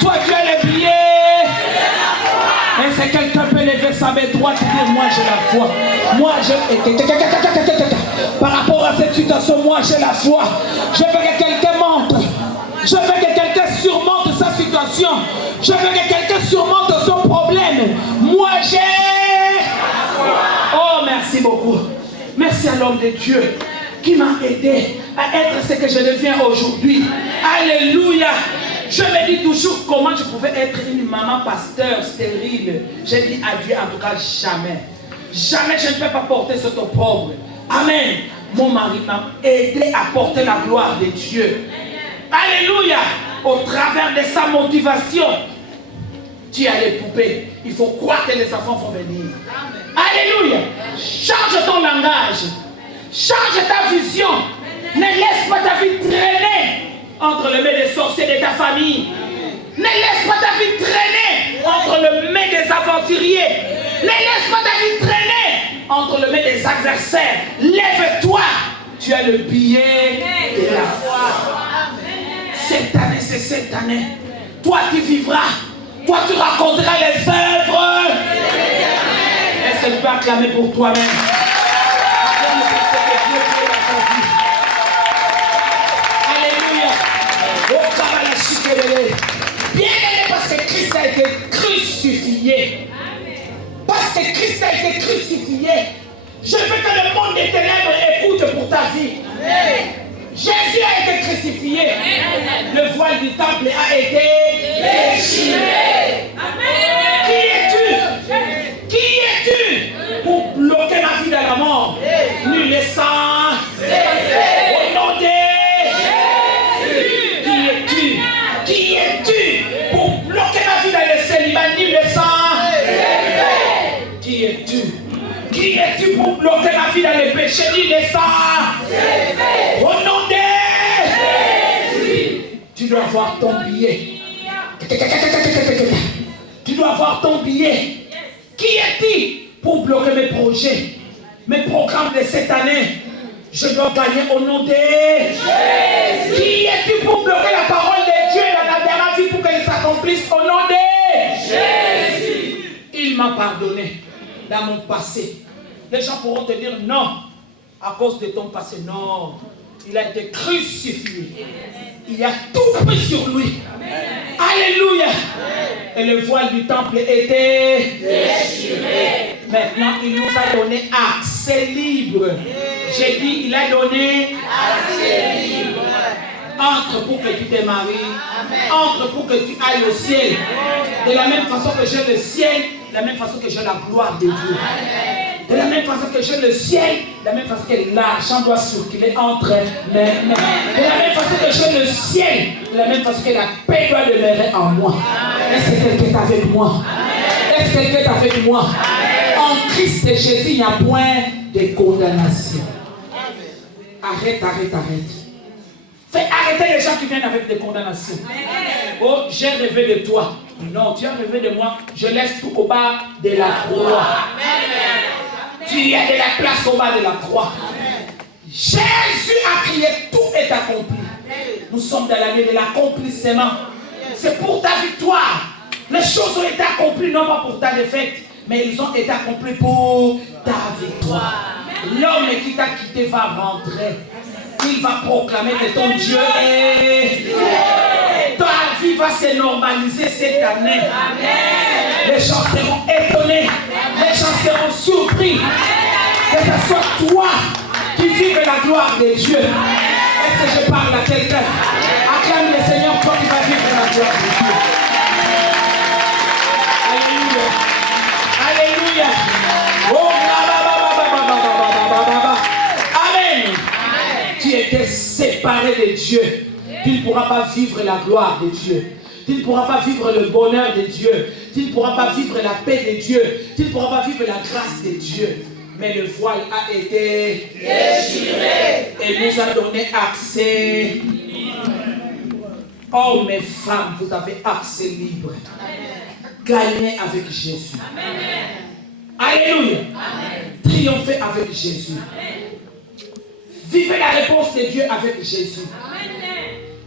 toi, tu es le billet. Et si quelqu'un peut lever sa main droite et dire, moi j'ai la foi. Moi j'ai... Par rapport à cette situation, moi j'ai la foi. Je veux que quelqu'un monte. Je veux que quelqu'un surmonte sa situation. Je veux que quelqu'un surmonte son problème. Moi j'ai la foi. Oh, merci beaucoup. Merci à l'homme de Dieu qui m'a aidé à être ce que je deviens aujourd'hui. Alléluia. Je me dis toujours comment je pouvais être une maman pasteur stérile. J'ai dit à Dieu, en tout cas, jamais. Jamais je ne peux pas porter cet opprobre. Amen. Mon mari m'a aidé à porter la gloire de Dieu. Alléluia. Au travers de sa motivation, tu as les poupées. Il faut croire que les enfants vont venir. Alléluia. Change ton langage. Change ta vision. Ne laisse pas ta vie traîner entre les mains des sorciers de ta famille. Ne laisse pas ta vie traîner entre les mains des aventuriers. Ne laisse pas ta vie traîner entre les mains des adversaires. Lève-toi. Tu as le billet de la foi. Cette année, c'est cette année. Toi, tu vivras. Toi, tu raconteras les œuvres. Est-ce que tu peux acclamer pour toi-même? Bien aimé, parce que Christ a été crucifié. Parce que Christ a été crucifié. Je veux que le monde des ténèbres écoute pour ta vie. Jésus a été crucifié. Le voile du temple a été déchiré. Qui es-tu? Qui es-tu pour bloquer ma vie dans la mort? Nul ne sang. Au nom de qui es-tu pour bloquer ma vie dans le célibat? Nul ne sang. Qui es-tu? Qui es-tu pour bloquer ma vie dans péchés, dis descends. Au nom de Jésus. Tu dois avoir ton billet. Tu dois avoir ton billet. Qui es-tu pour bloquer mes projets, mes programmes de cette année? Je dois gagner au nom de Jésus. Qui es-tu pour bloquer la parole de Dieu dans ta dernière vie pour qu'elle s'accomplisse au nom de Jésus? Il m'a pardonné dans mon passé. Les gens pourront te dire non, à cause de ton passé. Non, il a été crucifié. Il a tout pris sur lui. Alléluia. Et le voile du temple était déchiré. Maintenant, il nous a donné accès libre. J'ai dit, il a donné accès libre. Entre pour que tu te maries. Entre pour que tu ailles au ciel. De la même façon que j'ai le ciel, de la même façon que j'ai la gloire de Dieu. De la même façon que j'ai le ciel, de la même façon que l'argent doit circuler entre mes mains. De la même façon que j'ai le ciel, de la même façon que la paix doit demeurer en moi. Est-ce que quelqu'un est avec moi? Est-ce que quelqu'un est avec moi? En Christ Jésus, il n'y a point de condamnation. Arrête. Fais arrêter les gens qui viennent avec des condamnations. Oh, j'ai rêvé de toi. Non, tu as rêvé de moi. Je laisse tout au bas de la croix. Tu as de la place au bas de la croix. Jésus a crié, tout est accompli. Nous sommes dans l'année de l'accomplissement. C'est pour ta victoire. Les choses ont été accomplies, non pas pour ta défaite, mais ils ont été accomplis pour ta victoire. L'homme qui t'a quitté va rentrer. Il va proclamer que ton Dieu est Dieu. Ta vie va se normaliser cette année. Amen. Les gens seront étonnés. Amen. Les gens seront surpris. Amen. Que ce soit toi qui vives la gloire de Dieu. Amen. Est-ce que je parle à quelqu'un? Acclame le Seigneur, toi qui vas vivre la gloire de Dieu. Alléluia. Alléluia. Oh, Amen. Tu étais séparé de Dieu. Tu ne pourras pas vivre la gloire de Dieu. Tu ne pourras pas vivre le bonheur de Dieu. Tu ne pourras pas vivre la paix de Dieu. Tu ne pourras pas vivre la grâce de Dieu. Mais le voile a été déchiré et nous a donné accès. Hommes et femmes, vous avez accès libre. Gagnez avec Jésus. Alléluia. Triomphez avec Jésus. Vivez la réponse de Dieu avec Jésus.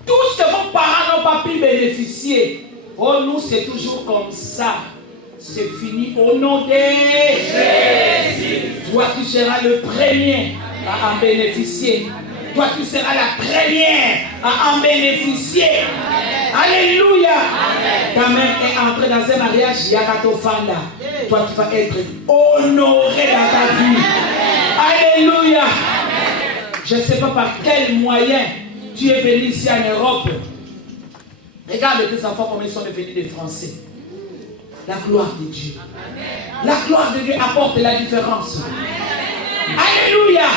Tout ce que vos parents n'ont pas pu bénéficier, oh, nous c'est toujours comme ça. C'est fini au nom de Jésus. Toi tu seras le premier à en bénéficier. Toi tu seras la première à en bénéficier. Alléluia. Ta mère est entrée dans un mariage, Yakato Fanda. Toi tu vas être honoré dans ta vie. Alléluia. Je ne sais pas par quel moyen tu es venu ici en Europe. Regarde tes enfants comme ils sont devenus des Français. La gloire de Dieu. La gloire de Dieu apporte la différence. Alléluia.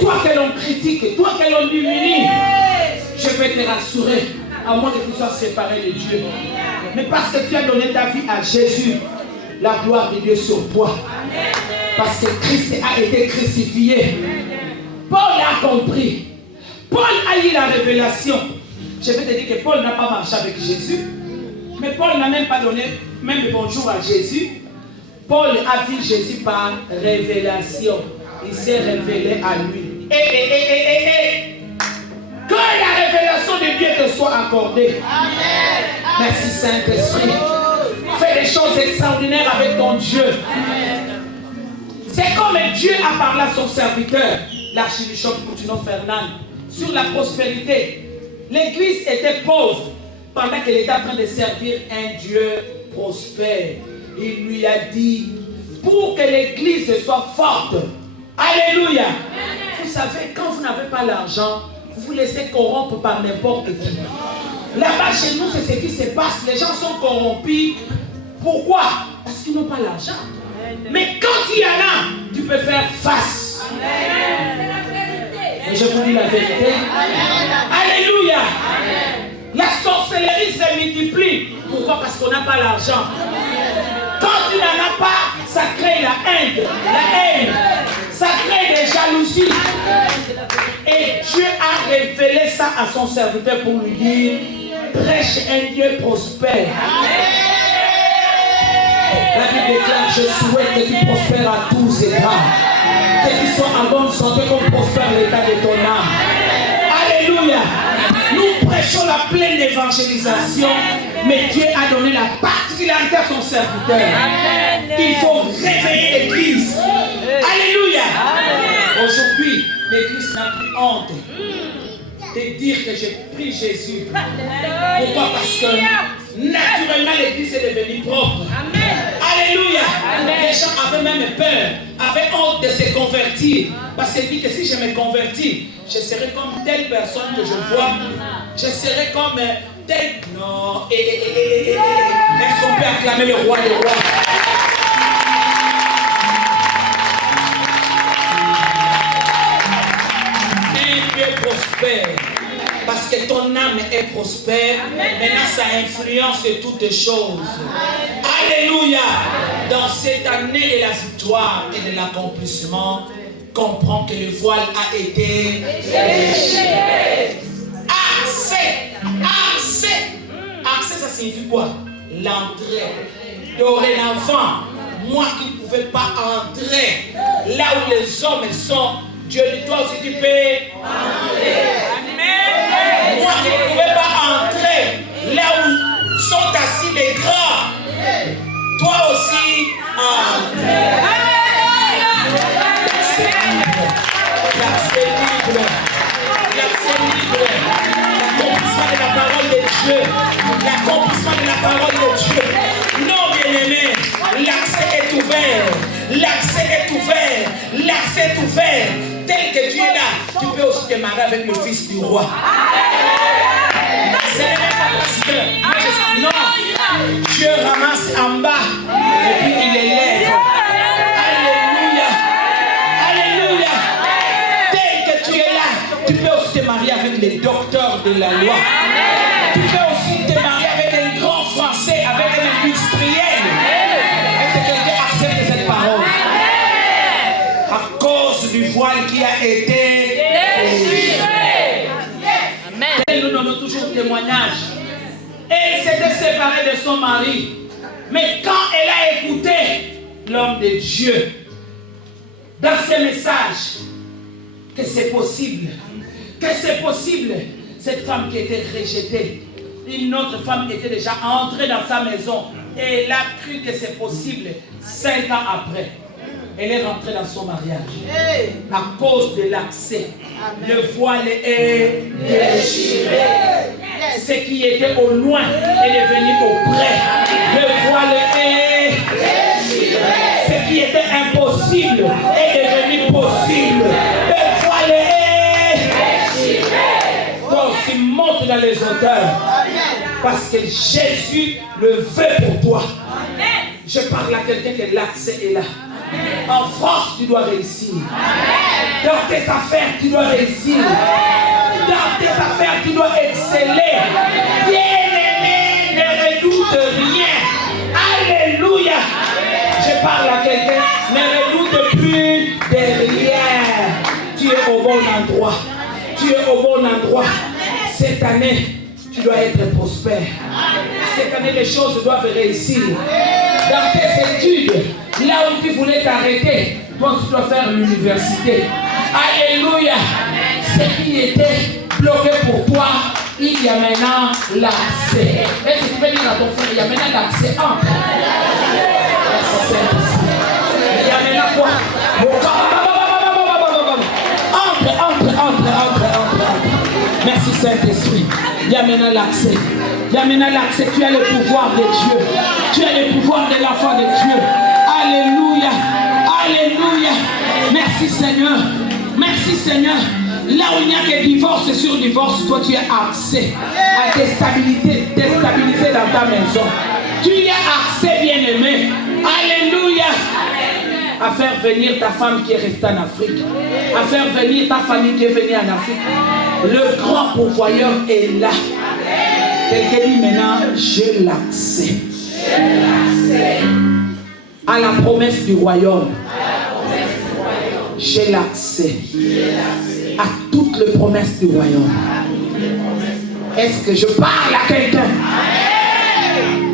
Toi que l'on critique, toi que l'on humilie, je vais te rassurer, à moins que tu sois séparé de Dieu. Mais parce que tu as donné ta vie à Jésus, la gloire de Dieu sur toi. Parce que Christ a été crucifié. Paul a compris. Paul a eu la révélation. Je vais te dire que Paul n'a pas marché avec Jésus. Mais Paul n'a même pas donné même le bonjour à Jésus. Paul a vu Jésus par révélation. Il s'est révélé à lui. Que la révélation de Dieu te soit accordée. Amen. Merci Saint-Esprit. Fais des choses extraordinaires avec ton Dieu. C'est comme Dieu a parlé à son serviteur, l'archibishop Coutinho Fernand, sur la prospérité. L'église était pauvre pendant qu'elle était en train de servir un Dieu prospère. Il lui a dit, pour que l'église soit forte, alléluia. Vous savez, quand vous n'avez pas l'argent, vous vous laissez corrompre par n'importe qui. Là-bas chez nous, c'est ce qui se passe. Les gens sont corrompus. Pourquoi? Parce qu'ils n'ont pas l'argent. Mais quand il y en a, tu peux faire face. Et je vous dis la vérité. Alléluia. La sorcellerie se multiplie. Pourquoi? Parce qu'on n'a pas l'argent. Quand tu n'en as pas, ça crée la haine. La haine. Ça crée des jalousie. Et Dieu a révélé ça à son serviteur pour lui dire, prêche un Dieu prospère. La Bible déclare, je souhaite que tu prospères à tous égards. Que tu sois en bonne santé comme prospère l'état de ton âme. Alléluia. Nous prêchons la pleine évangélisation, mais Dieu a donné la particularité à son serviteur. Il faut réveiller l'église. Alléluia. Aujourd'hui, l'église n'a plus honte de dire que j'ai pris Jésus. Pourquoi? Parce que naturellement l'église est devenue propre. Alléluia. Les gens avaient même peur, avaient honte de se convertir. Parce qu'ils disent que si je me convertis, je serai comme telle personne que je vois. Je serai comme telle. Non. Est-ce qu'on peut acclamer le roi des rois? Un Dieu prospère. Parce que ton âme est prospère. Maintenant, ça influence toutes choses. Alléluia. Dans cette année de la victoire et de l'accomplissement, comprends que le voile a été déchiré. Accès, ça signifie quoi? L'entrée. Dorénavant, moi qui ne pouvais pas entrer là où les hommes sont, Dieu dit, toi aussi tu peux entrer. Moi qui ne pouvais pas entrer là où sont assis les grands, toi aussi entrer. L'accès libre. L'accès libre. L'accomplissement de la parole de Dieu. L'accomplissement de la parole de Dieu. Non, bien-aimé, l'accès est ouvert. L'accès est ouvert. L'accès est ouvert. Tel que tu es là, tu peux aussi te marier avec le fils du roi. Ce n'est pas parce que non, Dieu ramasse en bas et puis il élève. Alléluia. Alléluia. Tel que tu es là, tu peux aussi te marier avec les docteurs de la loi. Tu peux aussi te marier avec un grand français, avec un industriel. Est-ce que quelqu'un accepte cette parole? À cause du voile qui a été déchiré. Nous donnons toujours le témoignage. Elle s'était séparée de son mari. Mais quand elle a écouté l'homme de Dieu, dans ce message, que c'est possible, cette femme qui était rejetée, une autre femme était déjà entrée dans sa maison et elle a cru que c'est possible 5 ans après. Elle est rentrée dans son mariage. À cause de l'accès, le voile est déchiré. Ce qui était au loin est devenu au près. Le voile est déchiré. Ce qui était impossible est devenu possible. Le voile est déchiré. Toi aussi monte dans les hauteurs. Parce que Jésus le veut pour toi. Je parle à quelqu'un que l'accès est là. En France, tu dois réussir. Dans tes affaires, tu dois réussir. Dans tes affaires, tu dois exceller. Bien-aimé, ne redoute rien. Alléluia. Je parle à quelqu'un, ne redoute plus de rien. Tu es au bon endroit. Tu es au bon endroit. Cette année, tu dois être prospère. Cette année, les choses doivent réussir. Dans tes études, là où tu voulais t'arrêter, toi tu dois faire l'université. Alléluia. Ce qui était bloqué pour toi, il y a maintenant l'accès. Est-ce que tu peux dire à ton frère, il y a maintenant l'accès entre. Il y a maintenant quoi? Entre. Merci Saint-Esprit. Il y a maintenant l'accès. Il y a maintenant l'accès. Tu as le pouvoir de Dieu. Tu as le pouvoir de l'enfant de Dieu. Alléluia. Alléluia. Merci Seigneur. Merci Seigneur. Là où il n'y a que divorce sur divorce, toi tu as accès à déstabiliser dans ta maison. Tu y as accès, bien-aimé. Alléluia. À faire venir ta femme qui est restée en Afrique. À faire venir ta famille qui est venue en Afrique. Le grand pourvoyeur est là. Quelqu'un dit maintenant, j'ai l'accès. À la promesse du royaume. j'ai l'accès à toutes les promesses du royaume. Est-ce que je parle à quelqu'un?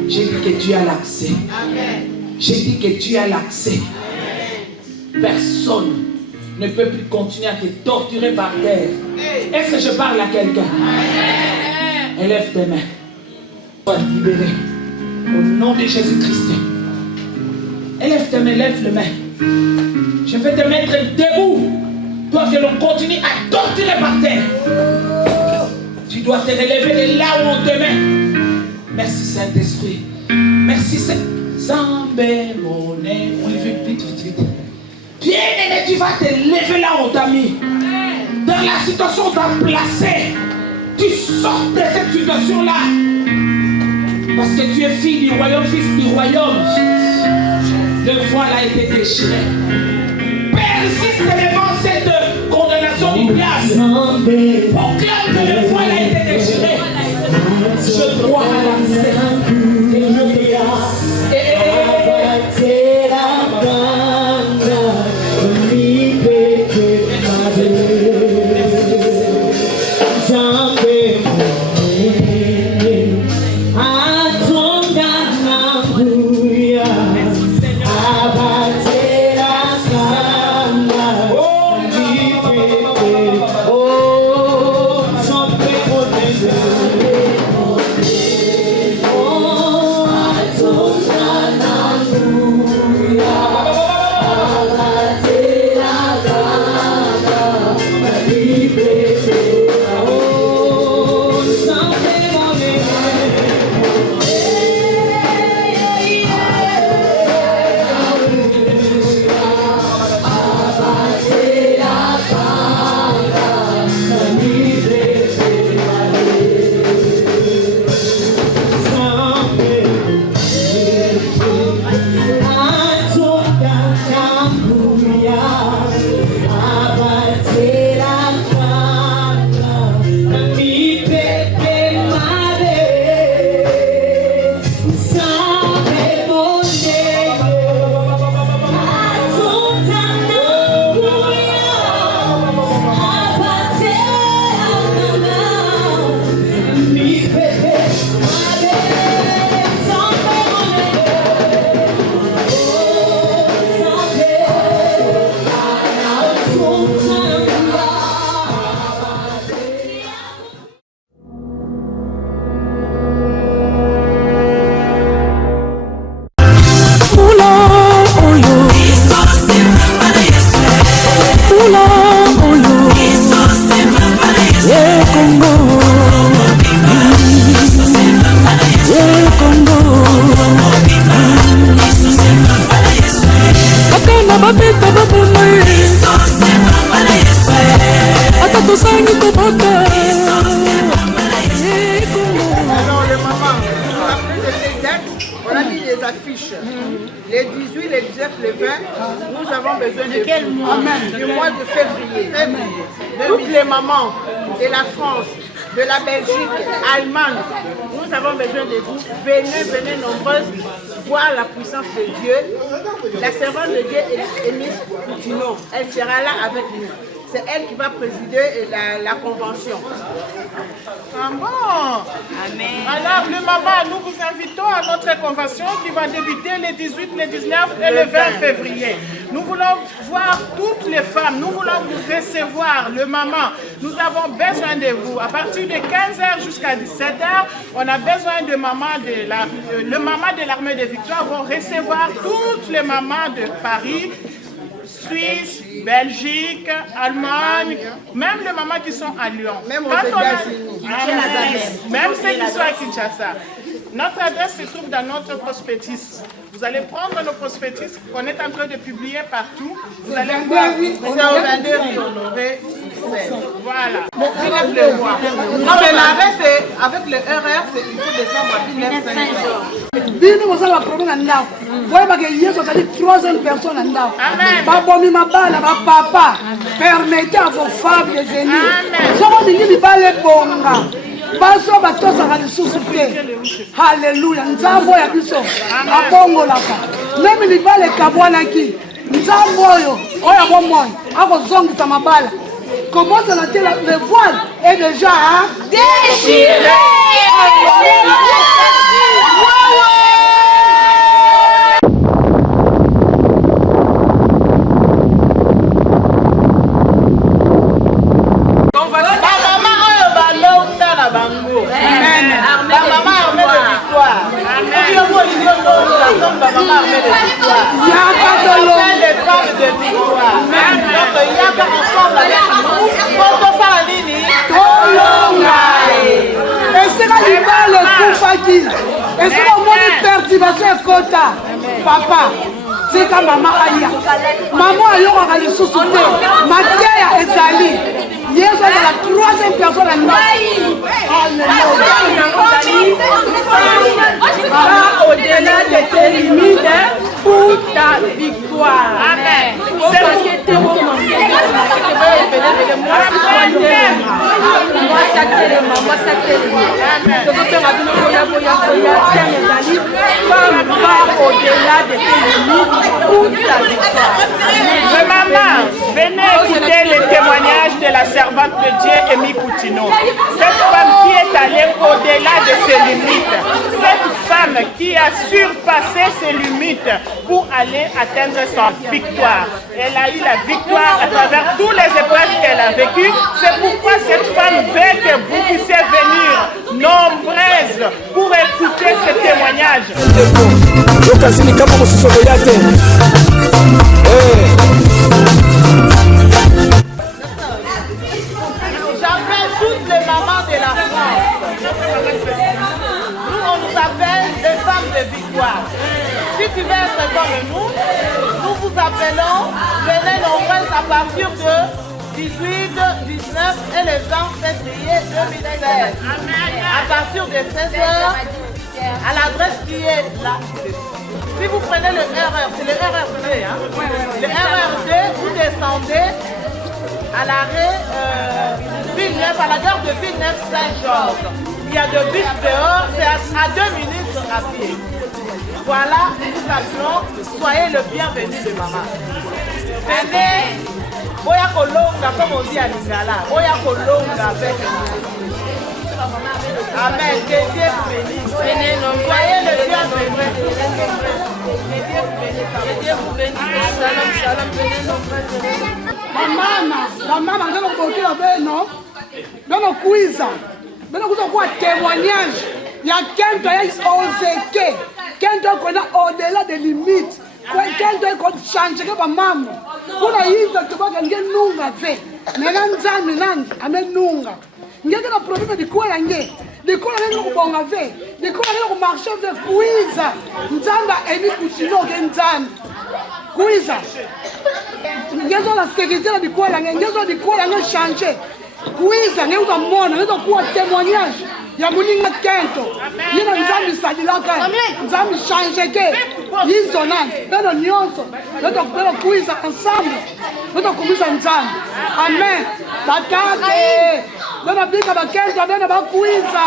J'ai dit que tu as l'accès. J'ai dit que tu as l'accès. Personne ne peut plus continuer à te torturer par terre. Est-ce que je parle à quelqu'un? Élève tes mains. Sois libéré. Au nom de Jésus-Christ. Élève tes mains, lève les mains. Je vais te mettre debout. Toi que l'on continue à torturer par terre. Tu dois te relever de là où on te met. Merci Saint-Esprit. Merci Saint-Esprit. On y fait vite. Bien-aimé, tu vas te lever là où on t'a mis. Dans la situation où on t'a placé. Tu sors de cette situation-là. Parce que tu es fille du royaume, fils du royaume. Le voile a été déchiré. Persiste devant cette condamnation du diable. Proclame que le voile a été déchiré. Je crois à l'accès. Les 18, les 19, les 20, nous avons besoin de quel mois? Du mois de février. Toutes les mamans de la France, de la Belgique, Allemagne, nous avons besoin de vous. Venez nombreuses voir la puissance de Dieu. La servante de Dieu est Émilie Coutinho. Elle sera là avec nous. C'est elle qui va présider la convention. Ah bon? Amen. Alors, le maman, nous vous invitons à notre convention qui va débuter le 18, le 19 et le 20 février. Nous voulons voir toutes les femmes, nous voulons vous recevoir, le maman. Nous avons besoin de vous. À partir de 15h jusqu'à 17h, on a besoin de maman le maman de l'armée de victoire vont recevoir toutes les mamans de Paris, Suisse, Belgique, Allemagne, même les mamans qui sont à Lyon. Même aux États-Unis. Même ceux qui sont à Kinshasa. Notre adresse se trouve dans notre prospectus. Vous allez prendre nos prospectus qu'on est en train de publier partout. Vous allez voir. C'est au 22 rue Honoré. Voilà. Non, mais l'arrêt, c'est avec le RR, c'est il faut descendre à 1950. Bino mosala problème na ndako. Boye ba ke Yesu ça dit 300 personnes na ndako. Ba bomi mabala ba papa. Permettez à vos femmes de venir. Somo ningi libale bonga. Baso batosaka lisusu te. Alléluia. Nzambo ya biso abongolaka. Même libale kabwanaki. nzambe oyo bomoi akozongisa mabala. Comment ça le voile est déjà déchiré. Et si on a une perturbation et quota, papa, c'est quand maman aïe. Maman aïe, on va les sous-souter. Ma terre est salée. Hier, c'est la troisième personne à nous. Au-delà de tes limites pour ta victoire. Amen. Maman, venez écouter le témoignage de la servante de Dieu, Amy Coutinho. Cette femme qui est allée au-delà de ses limites. Cette femme qui a surpassé ses limites pour aller atteindre sa victoire. Elle a eu la victoire à travers tous les épreuves qu'elle a vécues. C'est pourquoi cette femme veut que vous puissiez venir nombreuses pour écouter ce témoignage. J'appelle toutes les mamans de la France. Nous, on nous appelle des femmes de victoire. Si tu veux être comme nous vous appelons, venez nombreuses à partir de 18, 19 et le 20 février 2016. À partir de 16h, à l'adresse qui est là. Si vous prenez le RR, c'est le RR2, hein? Le RR2, vous descendez à l'arrêt Villeneuve, à la gare de Villeneuve-Saint-Georges. Il y a de bus dehors, c'est à 2 minutes à pied. Voilà, nous vous appelons, soyez le bienvenu de maman. Venez, Oya Kolonga, comme on dit à Lingala, Oya Kolonga avec nous. Amen, que Dieu vous bénisse. Soyez le bienvenu. Que Dieu vous bénisse. Shalom, shalom, venez nombreux. La maman, dans le côté, dans le quiz, dans le témoignage, il y a quelqu'un qui a osé, quelqu'un qui est au-delà des limites, quelqu'un qui a changé comme maman. Pour la yinza, tu vois qu'il y a un nunga fait. Mais il y a un nunga, il y a un nunga. Il y a un problème de quoi il y a. De quoi il y a un bon fait. De quoi il y a un marché de quiz. Nzamba Amy Coutinho qui est nzamba. Quiz. Il y a la sécurité de quoi il y a. Il y a de quoi il y a changé. Quiz, il y a un monde, il y a un témoignage. Il y a un kento. Il y a un nzambi sadilaka. Nzambi changé que. Yinzonan, beno nyonso. Nous beno quiz ensemble. Nous quiz ensemble. Amen. Tatate. Beno bika bakento beno bakuiza.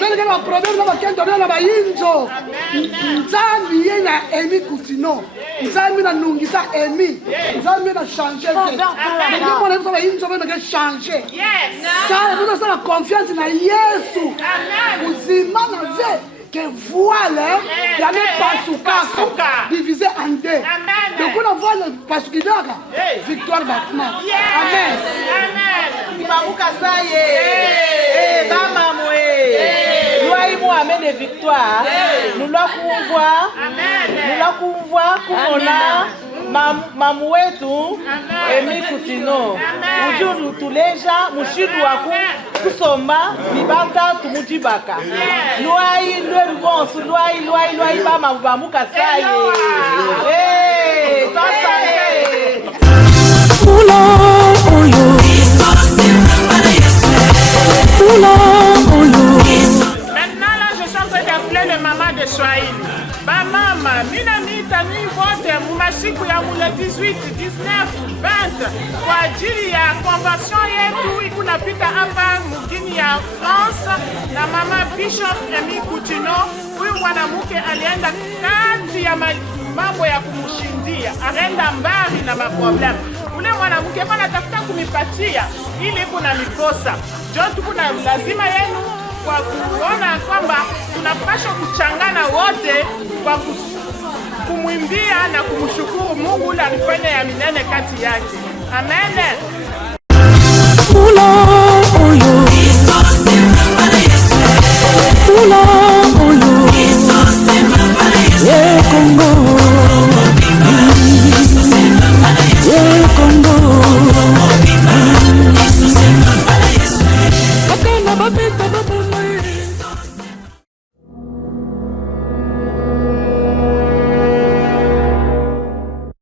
Beno kama problème bakento beno bayinzo. Nzambi yena Amy Coutinho. Nzambi na nungisa Amy. Nzambi na changer. Ndio mwana msa bayinzo beno ke changer. Yes. Ça nous donne la confiance na Yesu. Uzima na ve que voile ya ne pasuka divisé en deux. Donc on voit le pasukidaka victoire maintenant. Amen. Amen. Ibabuka saye. Mama mwe. Loi moi amène des victoires. Nous la pouvoir. Nous la pouvoir kumona mamu wetu Amy Coutinho. Ujuru tuleja mushidu waku kusoma nibata tumujibaka. Loi bonso loi bama bamuka saye. Tasa Maintenant là, je suis en train d'appeler le maman de Swahili. Ba mama, minami tani vote mumasiku ya mule 18, 19, 20 kwa ajili ya convention yetu ikunapita hapa mjini ya France na mama Bishop Amy Coutinho. Huyu mwanamke alienda kati ya mambo ya kumshindia, arenda mbali na maproblemu. Ule mwanamke kwa natafuta kumipatia ili kuna mikosa. Jotu kuna lazima yenu kwa kuona kwamba tunapaswa kuchangana wote kwa kumwimbia na kumshukuru Mungu ule alifanya ya minene kati yake. Amen.